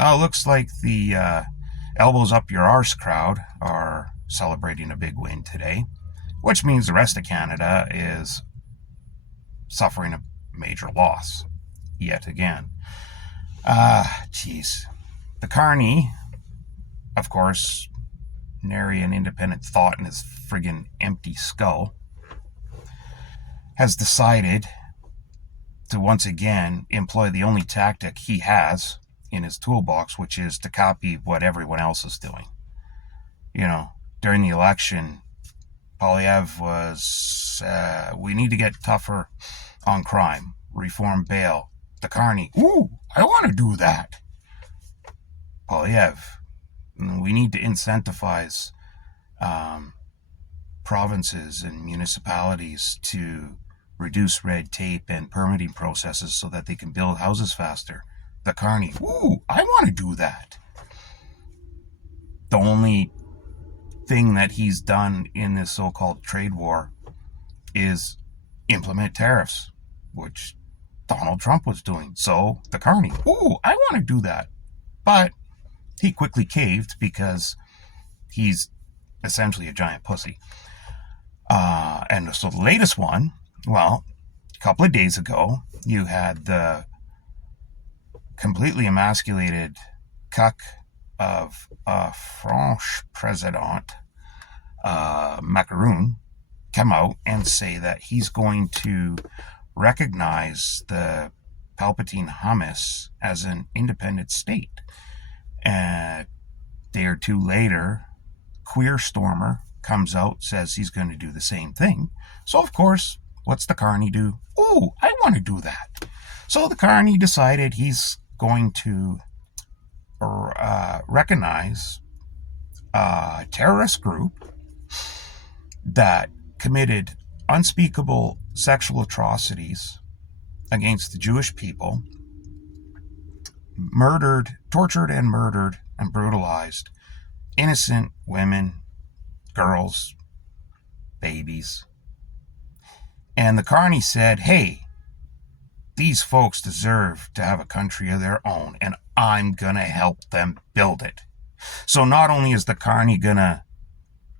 Looks like the elbows up your arse crowd are celebrating a big win today, which means the rest of Canada is suffering a major loss yet again. Geez. The Carney, of course, nary an independent thought in his friggin' empty skull, has decided to once again employ the only tactic he has in his toolbox, which is to copy what everyone else is doing. You know, during the election, Polyev was, we need to get tougher on crime, reform bail. The Carney, ooh, I want to do that. Polyev, we need to incentivize provinces and municipalities to reduce red tape and permitting processes so that they can build houses faster. The Carney, ooh, I want to do that. The only thing that he's done in this so-called trade war is implement tariffs, which Donald Trump was doing. So the Carney, ooh, I want to do that. But he quickly caved because he's essentially a giant pussy. And so the latest one, well, a couple of days ago, you had the completely emasculated cuck of French president, Macron, come out and say that he's going to recognize the Palpatine Humas as an independent state. A day or two later, Queer Stormer comes out, says he's going to do the same thing. So, of course, what's the Carney do? Ooh, I want to do that. So the Carney decided he's going to recognize a terrorist group that committed unspeakable sexual atrocities against the Jewish people, tortured and murdered and brutalized innocent women, girls, babies. And the Carney said, hey, these folks deserve to have a country of their own, and I'm going to help them build it. So not only is the Carney going to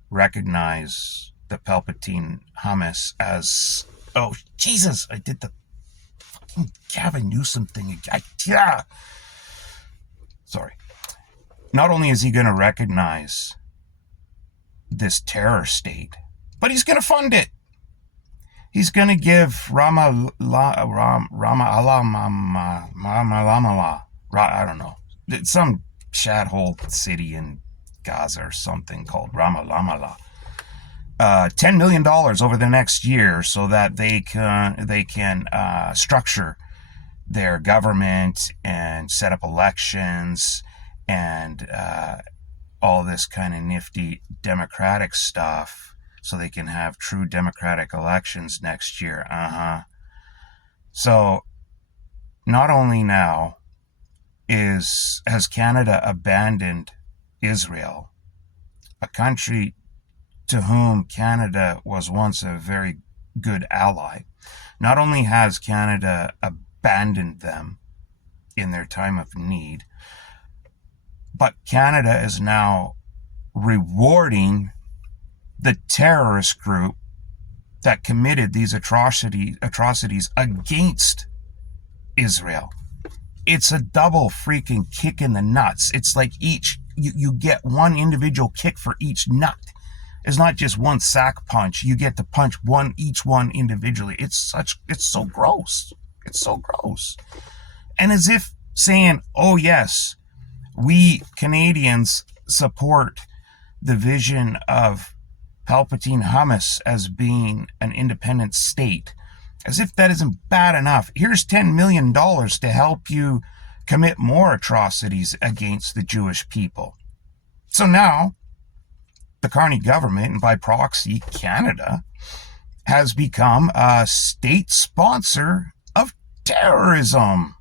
recognize the Palpatine Humas as, oh, Jesus, I did the fucking Gavin Newsom thing again. Yeah. Sorry. Not only is he going to recognize this terror state, but he's going to fund it. He's going to give I don't know, some shathole city in Gaza or something called Ramallah, $10 million over the next year so that they can structure their government and set up elections and all this kind of nifty democratic stuff so they can have true democratic elections next year. So not only now has Canada abandoned Israel, a country to whom Canada was once a very good ally. Not only has Canada abandoned them in their time of need, but Canada is now rewarding the terrorist group that committed these atrocities against Israel. It's a double freaking kick in the nuts. It's like you get one individual kick for each nut. It's not just one sack punch. You get to punch each one individually. It's so gross. It's so gross. And as if saying, oh yes, we Canadians support the vision of Palpatine Humas as being an independent state. As if that isn't bad enough. Here's $10 million to help you commit more atrocities against the Jewish people. So now, the Carney government, and by proxy, Canada, has become a state sponsor of terrorism.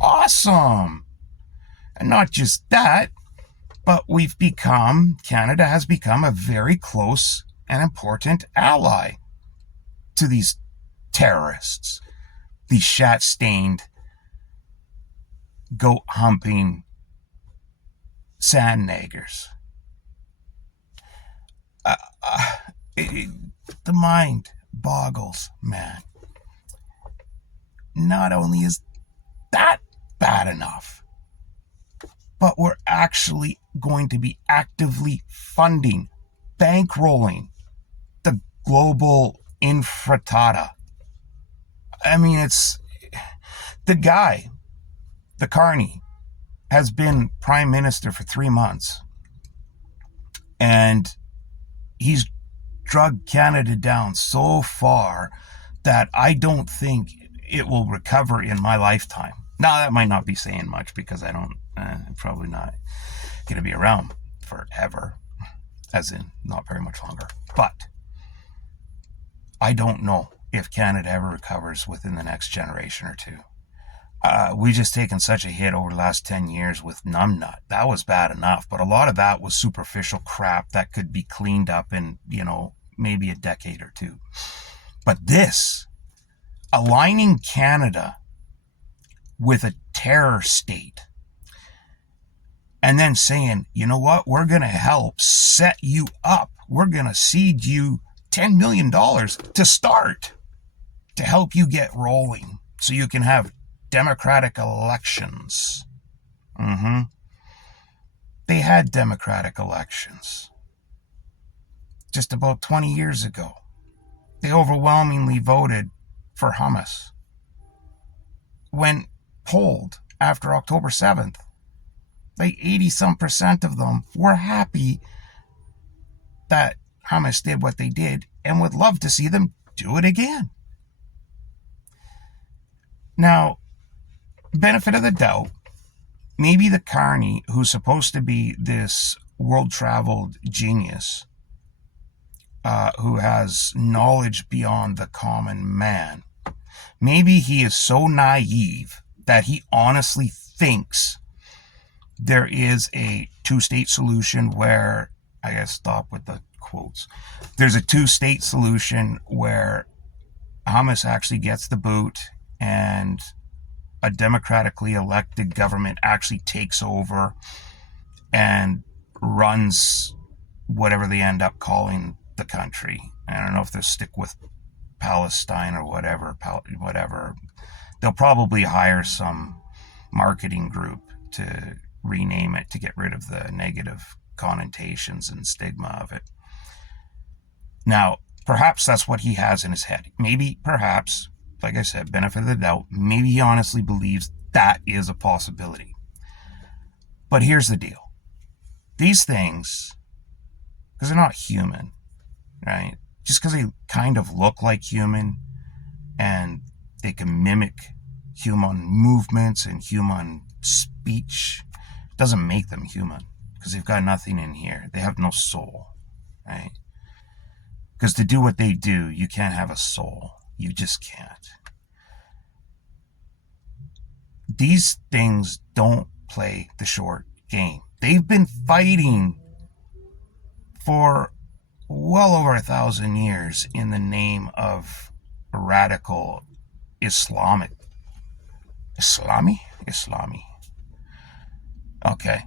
Awesome. And not just that, but Canada has become a very close and important ally to these terrorists, these shat-stained, goat-humping, sand naggers. Uh, uh, the mind boggles, man. Not only is that bad enough, but we're actually going to be actively funding, bankrolling the global infrattata. I mean, it's the guy, the Carney, has been prime minister for 3 months, and he's drug Canada down so far that I don't think it will recover in my lifetime. Now, that might not be saying much because I'm probably not going to be around forever, as in not very much longer. But I don't know if Canada ever recovers within the next generation or two. We just taken such a hit over the last 10 years with numbnut. That was bad enough, but a lot of that was superficial crap that could be cleaned up in, maybe a decade or two. But this, aligning Canada with a terror state, and then saying, you know what, we're going to help set you up. We're going to seed you $10 million to start, to help you get rolling so you can have democratic elections. They had democratic elections just about 20 years ago. They overwhelmingly voted for Humas. When polled after October 7th, like 80% of them were happy that Humas did what they did and would love to see them do it again. Now, benefit of the doubt, maybe the Carney, who's supposed to be this world-traveled genius, who has knowledge beyond the common man, maybe he is so naive that he honestly thinks there is a two-state solution where, I gotta stop with the quotes, there's a two-state solution where Humas actually gets the boot and a democratically elected government actually takes over and runs whatever they end up calling the country. I don't know if they'll stick with Palestine or whatever. They'll probably hire some marketing group to rename it to get rid of the negative connotations and stigma of it. Now, perhaps that's what he has in his head. Maybe, perhaps, like I said, benefit of the doubt, maybe he honestly believes that is a possibility. But here's the deal. These things, because they're not human, right? Just because they kind of look like human and they can mimic human movements and human speech, doesn't make them human, because they've got nothing in here. They have no soul, right? Because to do what they do, you can't have a soul. You just can't. These things don't play the short game. They've been fighting for well over 1,000 years in the name of radical Islami. Okay.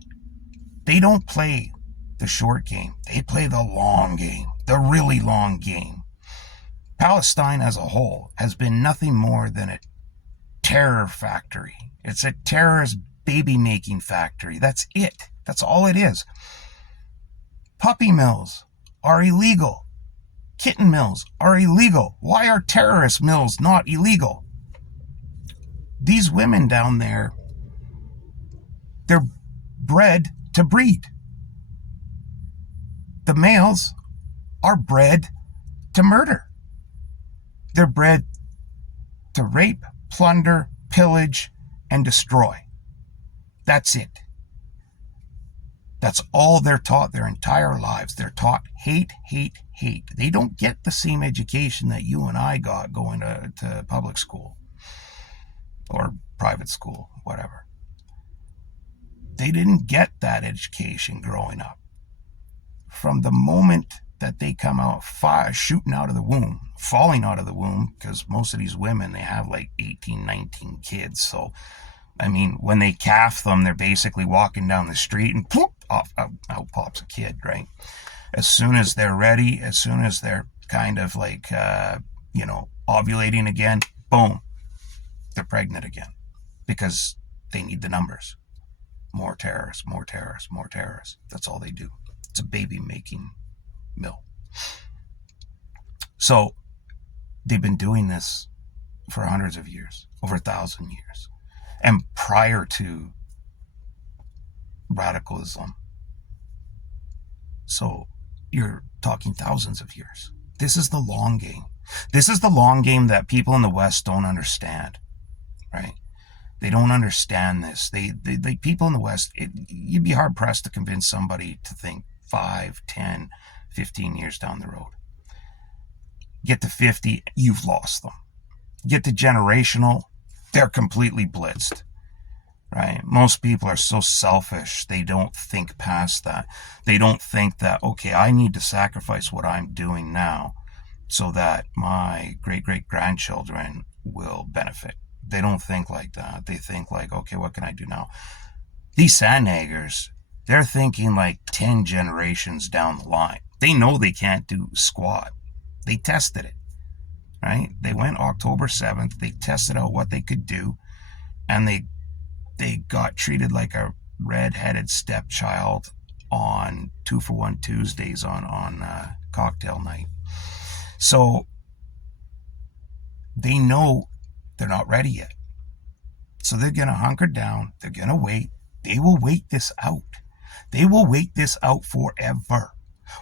They don't play the short game. They play the long game, the really long game. Palestine as a whole has been nothing more than a terror factory. It's a terrorist baby-making factory. That's it. That's all it is. Puppy mills are illegal. Kitten mills are illegal. Why are terrorist mills not illegal? These women down there, they're bred to breed. The males are bred to murder. They're bred to rape, plunder, pillage, and destroy. That's it. That's all they're taught their entire lives. They're taught hate, hate, hate. They don't get the same education that you and I got going to public school or private school, whatever. They didn't get that education growing up. From the moment that they come out shooting out of the womb, falling out of the womb, because most of these women, they have like 18, 19 kids. So I mean, when they calf them, they're basically walking down the street and poof, out pops a kid, right? As soon as they're ready, as soon as they're kind of like, ovulating again, boom, they're pregnant again because they need the numbers. More terrorists, more terrorists, more terrorists. That's all they do. It's a baby making mill. So they've been doing this for hundreds of years, over 1,000 years. And prior to radicalism, so you're talking thousands of years. This is the long game. This is the long game that people in the West don't understand, right? They don't understand this. They people in the West, you'd be hard pressed to convince somebody to think 5, 10, 15 years down the road. Get to 50, you've lost them. Get to generational, they're completely blitzed, right? Most people are so selfish, they don't think past that. They don't think that, okay, I need to sacrifice what I'm doing now so that my great-great-grandchildren will benefit. They don't think like that. They think like, okay, what can I do now? These sandnaggers, they're thinking like 10 generations down the line. They know they can't do squat. They tested it, right? They went October 7th. They tested out what they could do, and they got treated like a red-headed stepchild on 2-for-1 Tuesdays on cocktail night. So they know they're not ready yet. So they're going to hunker down. They're going to wait. They will wait this out. They will wait this out forever.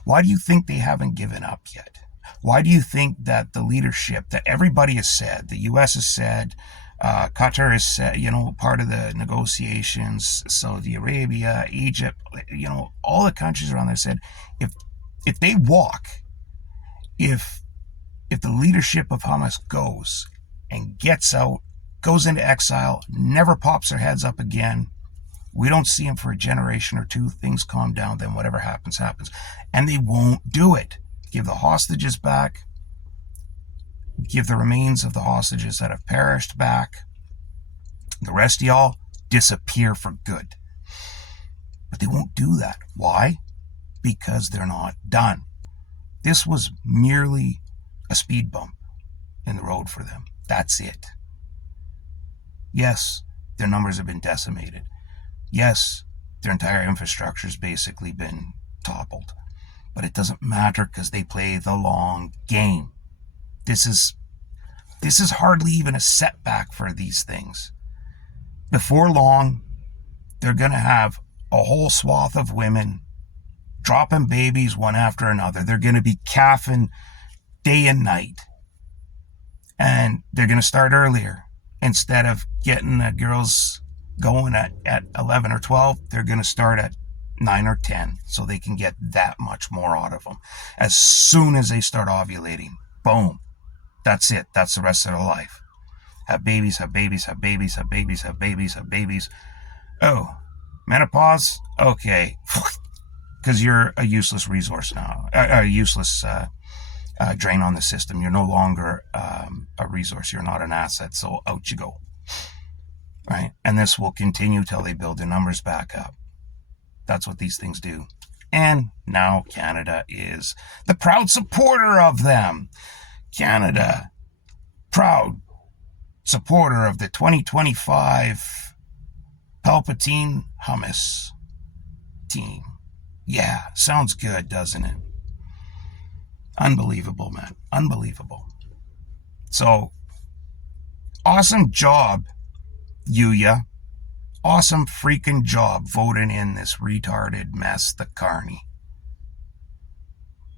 Why do you think they haven't given up yet? Why do you think that the leadership, that everybody has said, the U.S. has said, Qatar has said, part of the negotiations, Saudi Arabia, Egypt, all the countries around there said, if they walk, if the leadership of Humas goes and gets out, goes into exile, never pops their heads up again, we don't see them for a generation or two, things calm down, then whatever happens, happens. And they won't do it. Give the hostages back. Give the remains of the hostages that have perished back. The rest of y'all disappear for good. But they won't do that. Why? Because they're not done. This was merely a speed bump in the road for them. That's it. Yes, their numbers have been decimated. Yes, their entire infrastructure has basically been toppled. But it doesn't matter because they play the long game. This is hardly even a setback for these things. Before long, they're going to have a whole swath of women dropping babies one after another. They're going to be calving day and night. And they're going to start earlier. Instead of getting the girls going at 11 or 12, they're going to start at 9 or 10 so they can get that much more out of them. As soon as they start ovulating, boom, that's it. That's the rest of their life. Have babies, have babies, have babies, have babies, have babies, have babies. Oh, menopause? Okay. Because you're a useless resource now, a useless drain on the system. You're no longer a resource. You're not an asset, so out you go. Right? And this will continue till they build their numbers back up. That's what these things do. And now Canada is the proud supporter of them. Canada, proud supporter of the 2025 Palpatine Humas team. Yeah, sounds good, doesn't it? Unbelievable, man. Unbelievable. So, awesome job, Yuya. Awesome freaking job voting in this retarded mess, the Carney,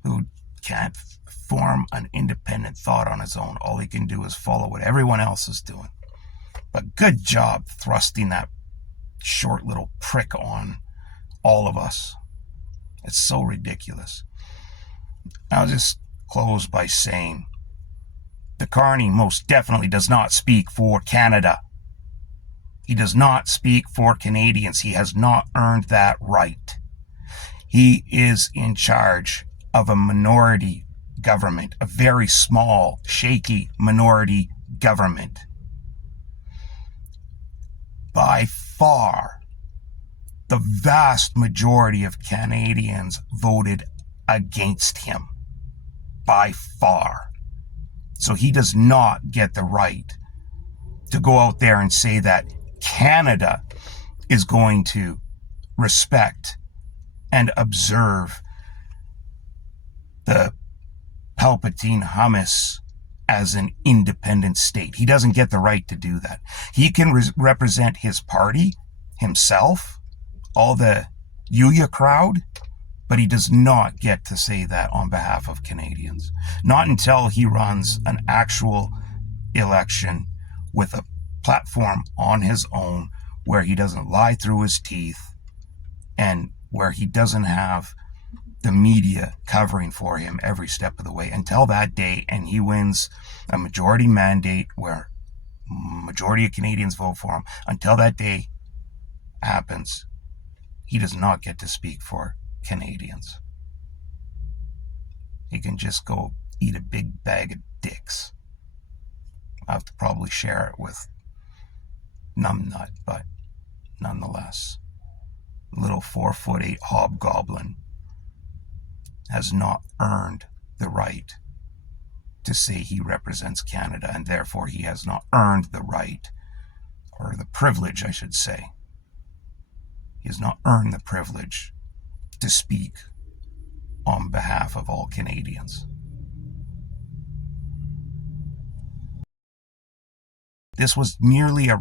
who can't form an independent thought on his own. All he can do is follow what everyone else is doing. But good job thrusting that short little prick on all of us. It's so ridiculous. I'll just close by saying the Carney most definitely does not speak for Canada. He does not speak for Canadians. He has not earned that right. He is in charge of a minority government, a very small, shaky minority government. by far, the vast majority of Canadians voted against him. By far. So he does not get the right to go out there and say that Canada is going to respect and observe the Palpatine Humas as an independent state. He doesn't get the right to do that. He can represent his party, himself, all the Yuya crowd, but he does not get to say that on behalf of Canadians. Not until he runs an actual election with a platform on his own where he doesn't lie through his teeth and where he doesn't have the media covering for him every step of the way. Until that day, and he wins a majority mandate where majority of Canadians vote for him, until that day happens, he does not get to speak for Canadians. He can just go eat a big bag of dicks. I'll have to probably share it with Numbnut, but nonetheless, little 4'8" hobgoblin has not earned the right to say he represents Canada, and therefore he has not earned the right, or the privilege, I should say. He has not earned the privilege to speak on behalf of all Canadians. This was merely a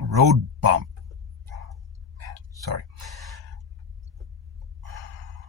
road bump. Sorry.